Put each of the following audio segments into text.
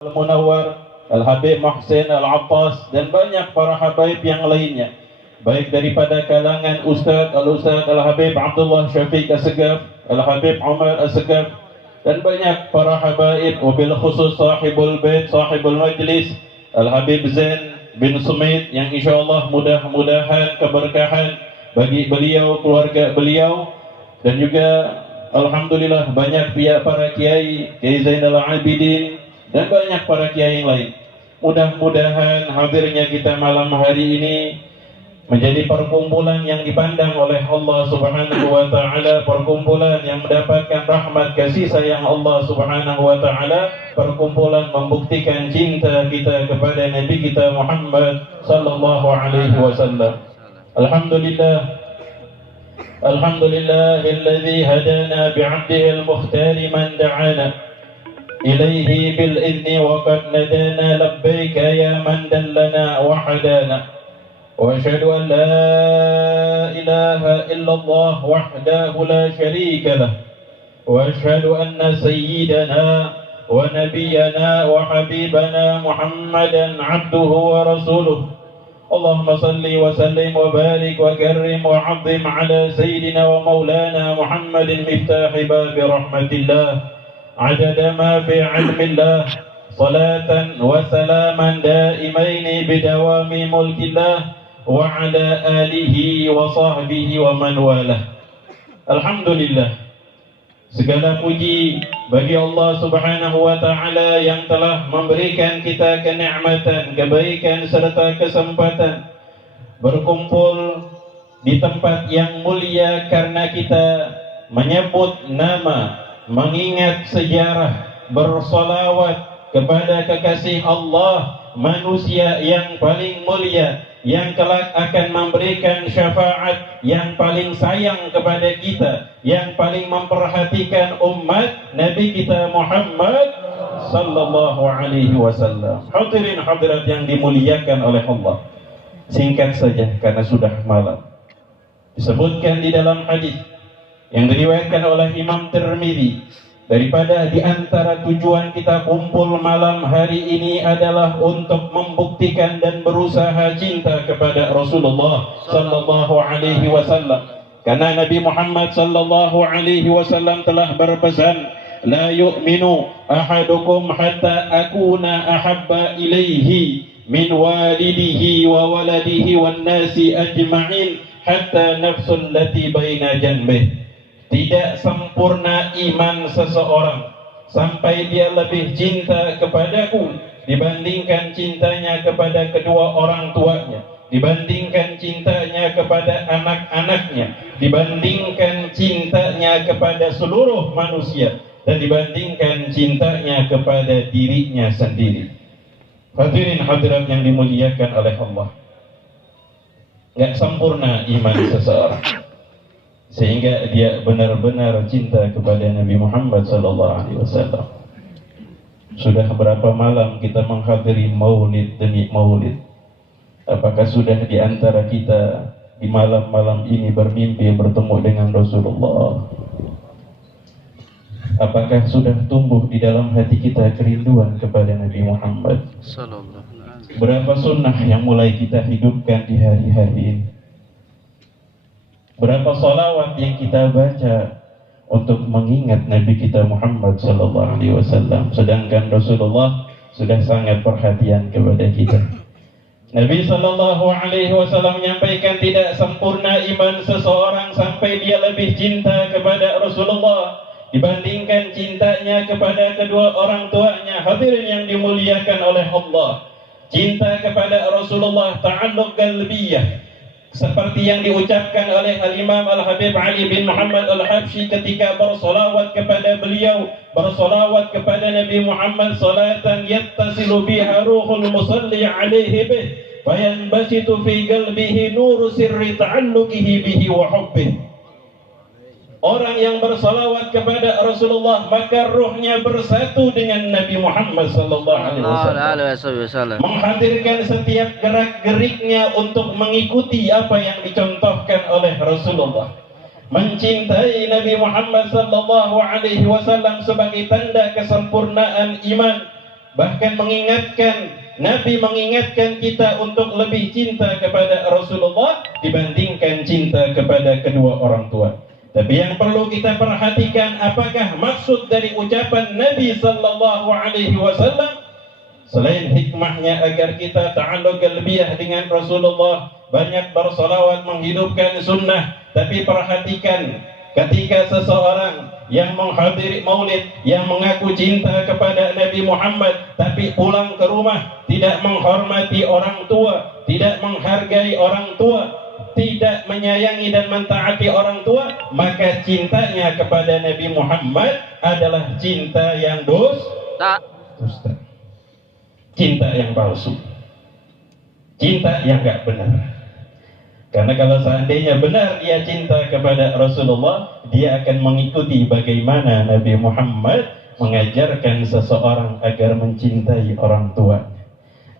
Al-Munawwar, Al-Habib Muhsin Al-Abbas, dan banyak para habaib yang lainnya, baik daripada kalangan Ustaz Al-Habib Abdullah Syafiq As-Segaf, Al-Habib Umar As-Segaf, dan banyak para habaib, wabil khusus sahibul bait, sahibul majlis, Al-Habib Zain bin Sumit, yang insyaAllah mudah-mudahan keberkahan bagi beliau, keluarga beliau, dan juga alhamdulillah banyak pihak para kiai, Kiai Zainal Abidin, dan banyak para kiai yang lain. Mudah-mudahan hadirnya kita malam hari ini menjadi perkumpulan yang dipandang oleh Allah Subhanahu wa taala, perkumpulan yang mendapatkan rahmat kasih sayang Allah Subhanahu wa taala, perkumpulan membuktikan cinta kita kepada Nabi kita Muhammad sallallahu alaihi wasallam. Alhamdulillahilladzi hadana bi'abdihi al-mukhtar man da'ana إليه بالإذن وقد ندانا لبيك يا من دلنا وحدانا وأشهد أن لا إله إلا الله وحده لا شريك له وأشهد أن سيدنا ونبينا وحبيبنا محمدا عبده ورسوله اللهم صل وسلم وبارك وكرم وعظم على سيدنا ومولانا محمد مفتاح باب رحمة الله عدد ما في علم الله صلاة وسلاما دائمين بدوام ملك الله وعلى آله وصحبه ومن والاه. Alhamdulillah, segala puji bagi Allah Subhanahu wa taala yang telah memberikan kita kenikmatan, kebaikan serta kesempatan berkumpul di tempat yang mulia karena kita menyebut nama, mengingat sejarah, bersolawat kepada kekasih Allah, manusia yang paling mulia, yang kelak akan memberikan syafaat, yang paling sayang kepada kita, yang paling memperhatikan umat Nabi kita Muhammad sallallahu alaihi wasallam. Hadirin hadirat yang dimuliakan oleh Allah, singkat saja karena sudah malam. Disebutkan di dalam hadis yang diriwayatkan oleh Imam Tirmidzi, daripada di antara tujuan kita kumpul malam hari ini adalah untuk membuktikan dan berusaha cinta kepada Rasulullah sallallahu alaihi wasallam. Karena Nabi Muhammad sallallahu alaihi wasallam telah berpesan, la yu'minu ahadukum hatta akuna ahabba ilaihi min walidihi wa waladihi wan nasi ajma'in hatta nafsul lati baina janbih. Tidak sempurna iman seseorang sampai dia lebih cinta kepadaku dibandingkan cintanya kepada kedua orang tuanya, dibandingkan cintanya kepada anak-anaknya, dibandingkan cintanya kepada seluruh manusia, dan dibandingkan cintanya kepada dirinya sendiri. Hadirin hadirat yang dimuliakan oleh Allah, gak sempurna iman seseorang sehingga dia benar-benar cinta kepada Nabi Muhammad SAW. Sudah berapa malam kita menghadiri maulid demi maulid? Apakah sudah di antara kita di malam-malam ini bermimpi bertemu dengan Rasulullah? Apakah sudah tumbuh di dalam hati kita kerinduan kepada Nabi Muhammad? Berapa sunnah yang mulai kita hidupkan di hari-hari ini? Berapa salawat yang kita baca untuk mengingat Nabi kita Muhammad sallallahu alaihi wasallam, sedangkan Rasulullah sudah sangat perhatian kepada kita. Nabi sallallahu alaihi wasallam menyampaikan tidak sempurna iman seseorang sampai dia lebih cinta kepada Rasulullah dibandingkan cintanya kepada kedua orang tuanya. Hadirin yang dimuliakan oleh Allah, cinta kepada Rasulullah ta'alluq qalbiyah, seperti yang diucapkan oleh Al-Imam Al-Habib Ali bin Muhammad Al-Habsyi ketika bersolawat kepada beliau, bersolawat kepada Nabi Muhammad salatan yattasilu biha ruhul musalli alaihi bih fayanbasitu fi qalbihi nuru sirri ta'alluqihi bihi wa hubbih. Orang yang bersolawat kepada Rasulullah maka ruhnya bersatu dengan Nabi Muhammad sallallahu alaihi wasallam, menghadirkan setiap gerak-geriknya untuk mengikuti apa yang dicontohkan oleh Rasulullah. Mencintai Nabi Muhammad sallallahu alaihi wasallam sebagai tanda kesempurnaan iman bahkan Nabi mengingatkan kita untuk lebih cinta kepada Rasulullah dibandingkan cinta kepada kedua orang tua. Tapi yang perlu kita perhatikan, apakah maksud dari ucapan Nabi sallallahu alaihi wasallam selain hikmahnya agar kita ta'alluq qalbiyah dengan Rasulullah, banyak bersolawat, menghidupkan sunnah. Tapi perhatikan, ketika seseorang yang menghadiri maulid, yang mengaku cinta kepada Nabi Muhammad, tapi pulang ke rumah tidak menghormati orang tua, tidak menghargai orang tua, tidak menyayangi dan mentaati orang tua, maka cintanya kepada Nabi Muhammad adalah cinta yang dusta, cinta yang palsu, cinta yang gak benar. Karena kalau seandainya benar dia cinta kepada Rasulullah, dia akan mengikuti bagaimana Nabi Muhammad mengajarkan seseorang agar mencintai orang tuanya,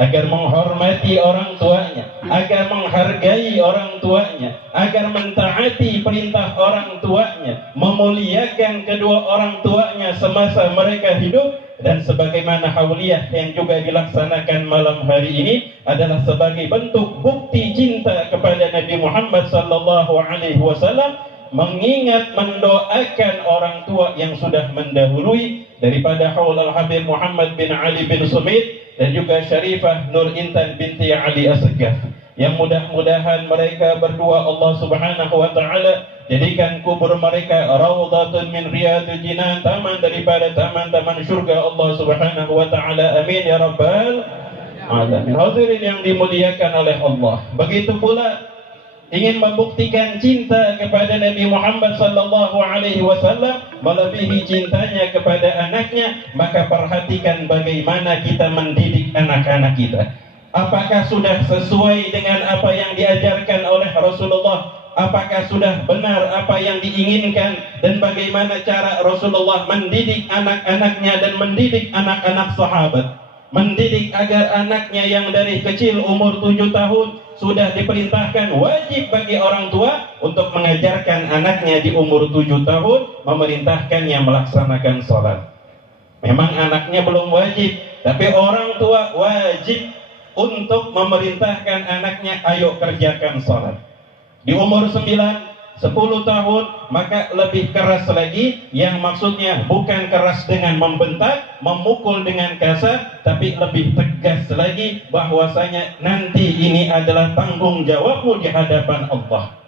agar menghormati orang tuanya, agar menghargai orang tuanya, agar mentaati perintah orang tuanya, memuliakan kedua orang tuanya semasa mereka hidup. Dan sebagaimana hauliyah yang juga dilaksanakan malam hari ini adalah sebagai bentuk bukti cinta kepada Nabi Muhammad sallallahu alaihi wasallam, mengingat, mendoakan orang tua yang sudah mendahului daripada Haul al-Habib Muhammad bin Ali bin Sumit dan juga Syarifah Nur Intan binti Ali Asgaf, yang mudah-mudahan mereka berdua Allah Subhanahu wa taala jadikan kubur mereka raudhatun min riyadil jinan, taman daripada taman-taman surga Allah Subhanahu wa taala. Amin ya rabbal alamin. Hadirin yang dimuliakan oleh Allah, begitu pula ingin membuktikan cinta kepada Nabi Muhammad sallallahu alaihi wasallam melebihi cintanya kepada anaknya, maka perhatikan bagaimana kita mendidik anak-anak kita. Apakah sudah sesuai dengan apa yang diajarkan oleh Rasulullah? Apakah sudah benar apa yang diinginkan? Dan bagaimana cara Rasulullah mendidik anak-anaknya dan mendidik anak-anak sahabat? Mendidik agar anaknya yang dari kecil umur 7 tahun sudah diperintahkan, wajib bagi orang tua untuk mengajarkan anaknya di umur 7 tahun, memerintahkannya melaksanakan sholat. Memang anaknya belum wajib, tapi orang tua wajib untuk memerintahkan anaknya, ayo kerjakan sholat. Di umur 9, 10 tahun, maka lebih keras lagi, yang maksudnya bukan keras dengan membentak, memukul dengan kasar, tapi lebih tegas lagi bahwasanya nanti ini adalah tanggung jawabmu di hadapan Allah.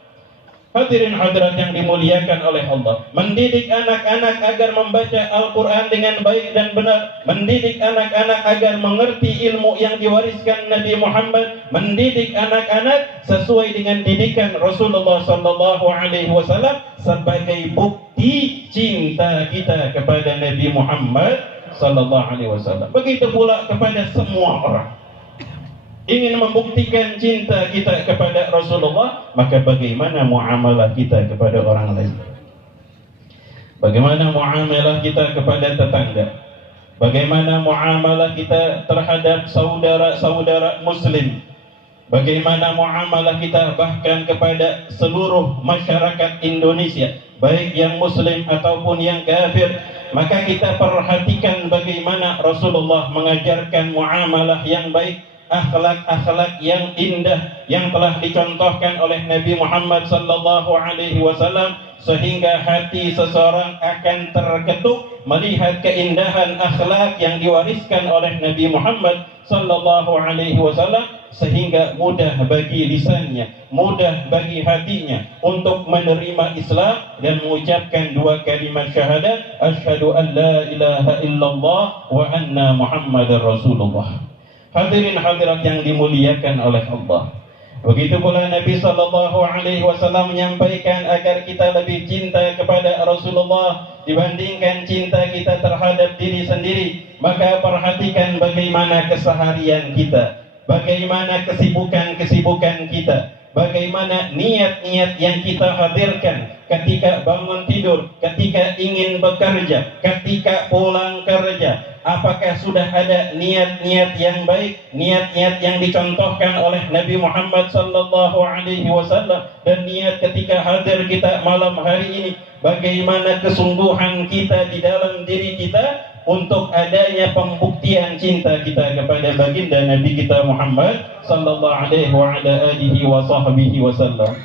Hadirin hadirat yang dimuliakan oleh Allah, mendidik anak-anak agar membaca Al-Quran dengan baik dan benar, mendidik anak-anak agar mengerti ilmu yang diwariskan Nabi Muhammad, mendidik anak-anak sesuai dengan didikan Rasulullah sallallahu alaihi wasallam sebagai bukti cinta kita kepada Nabi Muhammad sallallahu alaihi wasallam. Begitu pula kepada semua orang. Ingin membuktikan cinta kita kepada Rasulullah, maka bagaimana muamalah kita kepada orang lain? Bagaimana muamalah kita kepada tetangga? Bagaimana muamalah kita terhadap saudara-saudara muslim? Bagaimana muamalah kita bahkan kepada seluruh masyarakat Indonesia, baik yang muslim ataupun yang kafir? Maka kita perhatikan bagaimana Rasulullah mengajarkan muamalah yang baik, akhlak-akhlak yang indah yang telah dicontohkan oleh Nabi Muhammad sallallahu alaihi wasallam, sehingga hati seseorang akan terketuk melihat keindahan akhlak yang diwariskan oleh Nabi Muhammad sallallahu alaihi wasallam, sehingga mudah bagi lisannya, mudah bagi hatinya untuk menerima Islam dan mengucapkan 2 kalimat syahadat, asyhadu an la ilaha illallah wa anna Muhammadar Rasulullah. Hadirin hadirat yang dimuliakan oleh Allah, begitu pula Nabi sallallahu alaihi wasallam menyampaikan agar kita lebih cinta kepada Rasulullah dibandingkan cinta kita terhadap diri sendiri. Maka perhatikan bagaimana keseharian kita, bagaimana kesibukan kita, bagaimana niat-niat yang kita hadirkan ketika bangun tidur, ketika ingin bekerja, ketika pulang kerja. Apakah sudah ada niat-niat yang baik, niat-niat yang dicontohkan oleh Nabi Muhammad sallallahu alaihi wasallam, dan niat ketika hadir kita malam hari ini, bagaimana kesungguhan kita di dalam diri kita untuk adanya pembuktian cinta kita kepada baginda Nabi kita Muhammad sallallahu alaihi wa ala alihi wa sahbihi wasallam.